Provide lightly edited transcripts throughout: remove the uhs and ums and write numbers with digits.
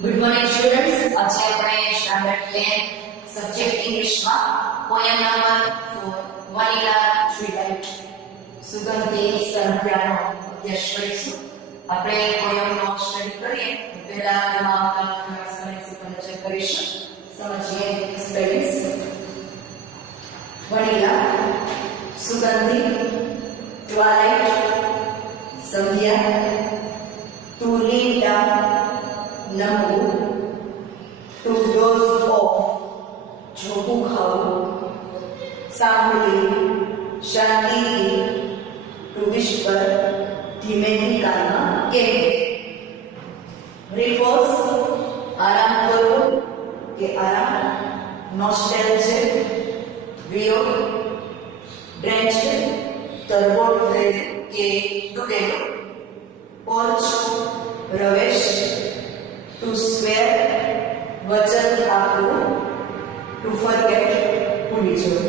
Good morning students. આજે આપણે standard 10 subject ઇંગ્લિશમાં પોયમ નંબર 4 વનીલા ટ્વીલાઇટ સુગંધી સંધ્યાનો અભ્યાસ કરીશું. આપણે પોયમનો સ્ટડી કરીએ તો પહેલા તેમાં આવતા સ્પેલિંગ્સ પર ચેક કરીશું. સમજીએ સ્પેલિંગ્સ. વનીલા, સુગંધી, ટ્વાઇલાઇટ, સંધ્યા, to lean down, numbu, to doze off, જોગું ખાવું, સાંભળી, શાંતિથી, to whisper, ધીમેથી કાનમાં કહેવું. રિપોઝ, આરામ કરવો કે આરામ. નોસ્ટેલ્જિયા, વિયોગ. ડ્રેન્ચ્ડ, તરબોળ થયેલ કે તૂટેલો. પોર્ચ, પ્રવેશ. ટુ સ્વેર, વચન આપવું. ટુ ફોરગેટ, ભૂલી જવું.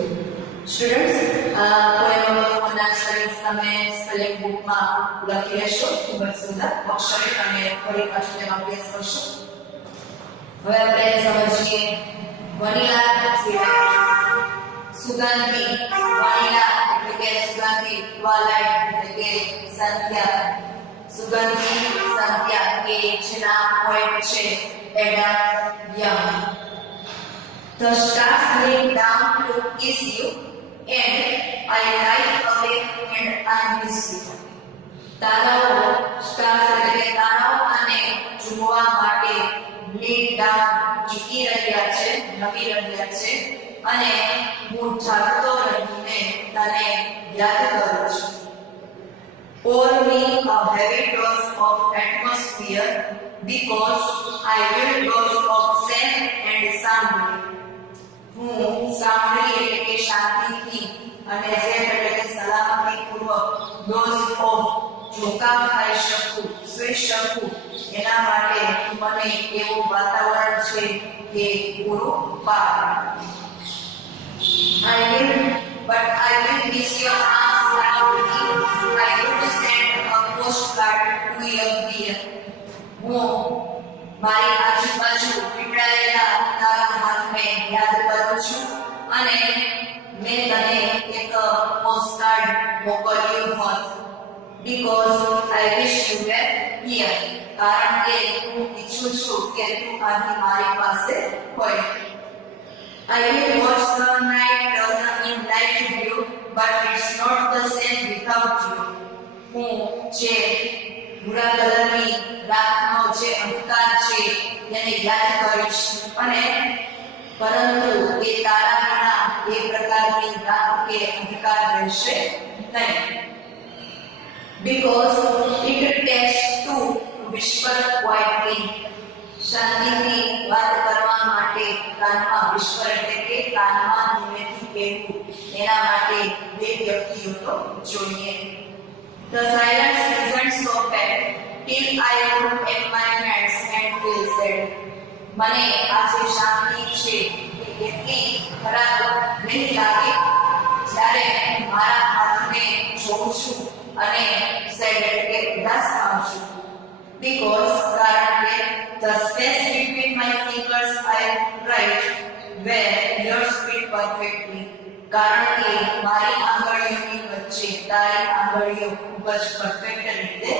સ્ટુડન્ટ્સ, આ પોયમના સ્પેલિંગ્સ તમે સ્પેલિંગ બુકમાં લખી લેશો. ખૂબ જ સુંદર અક્ષરે અને ફરી પાછું તેમાં અભ્યાસ કરશો. હવે આપણે સમજીએ વનીલા ટ્વીલાઇટ. સુગંધી, વનીલા એટલે કે સુગંધી, ટ્વાઇલાઇટ એટલે કે સંધ્યા. સુગંધી, સંધ્યા કે જેના પોઈન્ટ છે Adam young. The stars lean down to kiss you and I lie awake and I miss you. તારાઓ, સ્ટાર્સ એટલે કે તારાઓ અને જોવા માટે lean down ઝૂકી રહ્યા છે, નમી રહ્યા છે અને હું જાગતો રહીને તને યાદ કરું છું. Pour me a heavy dose of atmosphere because I will dose of sand and sound. હું સાંભળી એટલે કે શાંતિથી અને સેફ એટલે કે સલામતીપૂર્વક ડોઝ ઓફ ઝોકાં ખાઈ શકું, સૂઈ શકું એના માટે મને એવું વાતાવરણ છે કે પૂરું પાડ. But I will miss your arms loudly. I would send a postcard to your dear. હું મારી આજુબાજુ પીપળાયેલા તારા હાથને યાદ કરું છું અને મેં તને એક પોસ્ટકાર્ડ મોકલ્યું હોત. Because I wish you were here. કારણ કે હું ઈચ્છું છું કે તું અહીં મારી પાસે હોય. I will watch the night turn in light blue, but it's not the same without you. હું જે ભૂરા કલરની રાતનો જે અંધકાર છે તેને યાદ કરીશ અને પરંતુ એ તારા વિના એ પ્રકારની રાત કે અંધકાર રહેશે નહીં. Because it takes two to whisper quietly. શાંતિથી વાત કરવા માટે કાનમાં whisper એટલે કે કાનમાં ધીમેથી કહેવું એના માટે બે વ્યક્તિઓ તો જોઈએ. The silence isn't so bad till I look at my hands and feel sad. મને આજે શાંતિ છે એ એટલી ખરાબ નહીં લાગે જ્યારે મારા હાથને જોઉં છું અને sad એટલે કે ઉદાસ થાઉં છું. Because કારણ કે the space between my fingers I write where yours fit perfectly. કારણ કે મારી આંગળીઓની વચ્ચે તારી આંગળીઓ ખૂબ જ પરફેક્ટ રીતે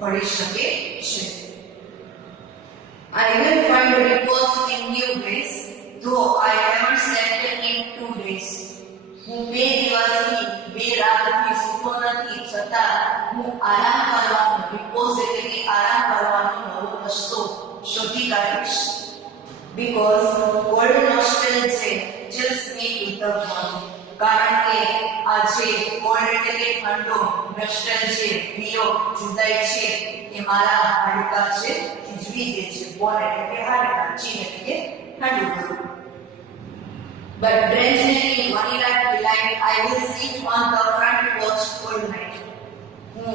ભળી શકે છે. I will find repose in new ways, though I haven't slept in 2 days. હું 2 દિવસથી 2 રાતથી સૂતો નથી છતાં હું આરામ કરવાનો repose એટલે કે આરામ કરવાનો નવો રસ્તો શોધી કાઢીશ. Because cold nostalgia chills me with the bone. કારણ કે આજે કોલ્ડ એટલે કે ઠંડો nostalgia વિયોગ જુદાઈ છે એ મારા હાડકા છે ખીજવી દે છે. બોન એટલે કે હાડકા, ચીન એટલે કે ઠંડુ કરવું. But drenched in vanilla twilight, I will sit on the front porch all night. હું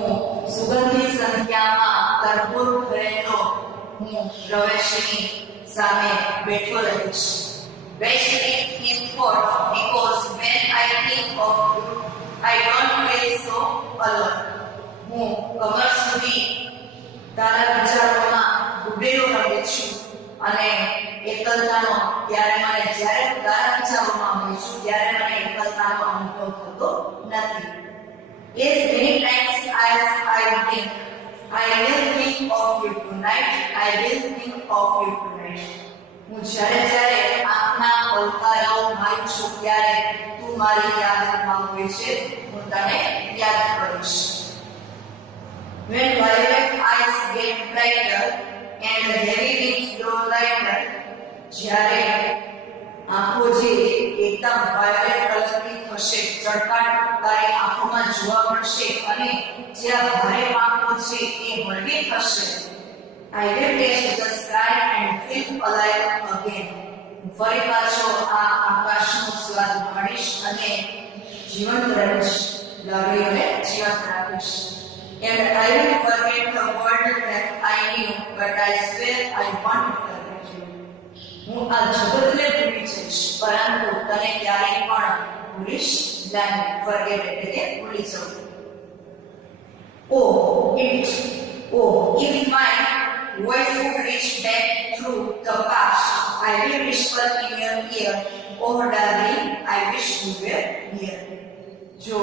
સુગંધી સંધ્યામાં તરબોળ ભરેલો હું પ્રવેશની સામે બેઠો રહીશ. Wasted in thought because when I think of you, I don't feel so alone. હું કમર સુધી તારા વિચારોમાં ડૂબેલો રહે છું અને એકલતાનો ત્યારે મને જ્યારે હું તારા વિચારોમાં હોઉં છું ત્યારે મને એકલતાનો અનુભવ થતો નથી. Yes, many times I think I will think of you tonight. I will think of you tonight. હું જ્યારે આંખના પલકારાઓ મારું છું ત્યારે તું મારી યાદમાં હોય છે, હું તને યાદ કરીશ. When violet eyes get brighter and the heavy lids grow lighter, જ્યારે આંખો જે એકદમ વાયોલેટ કલરની થશે, ચળકાટ તારી આંખોમાં જોવા મળશે અને જ્યાં ભારે પાંખો છે એ હળવી થશે. I will taste the sky and feel alive again. ફરી પાછો આ આકાશનો સ્વાદ માણીશ અને જીવંત રહીશ, લાગણીઓને જીવંત રાખીશ. And I will forget the world that I knew, but I swear I won't forget you. હું આ જગતને ભૂલી જઈશ, પરંતુ તને ક્યારેય પણ ભૂલીશ નહીં. Forget એટલે કે ભૂલી જવું. If my voice would reach back through the past, I will whisper in your ear, oh darling, I wish you were here. જો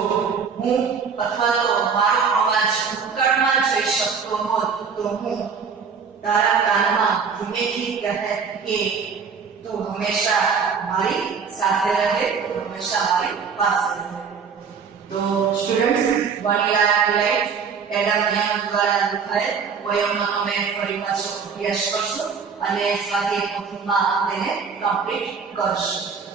હું અથવા તો મારો અવાજ ભૂતકાળમાં જઈ શકતો હોત તો હું તારા કાનમાં ધીમેથી કહેત કે તું હંમેશા મારી સાથે રહે, તું હંમેશા મારી પાસે રહે. તો સ્ટુડન્ટ્સ, વનીલા લાઈફ એડમ યંગ દ્વારા લખાયેલ પોયમનો અમે ફરી પાછો અભ્યાસ કરશું અને સ્વાધ્યાય પોથીમાં તેને કમ્પ્લીટ કરશું.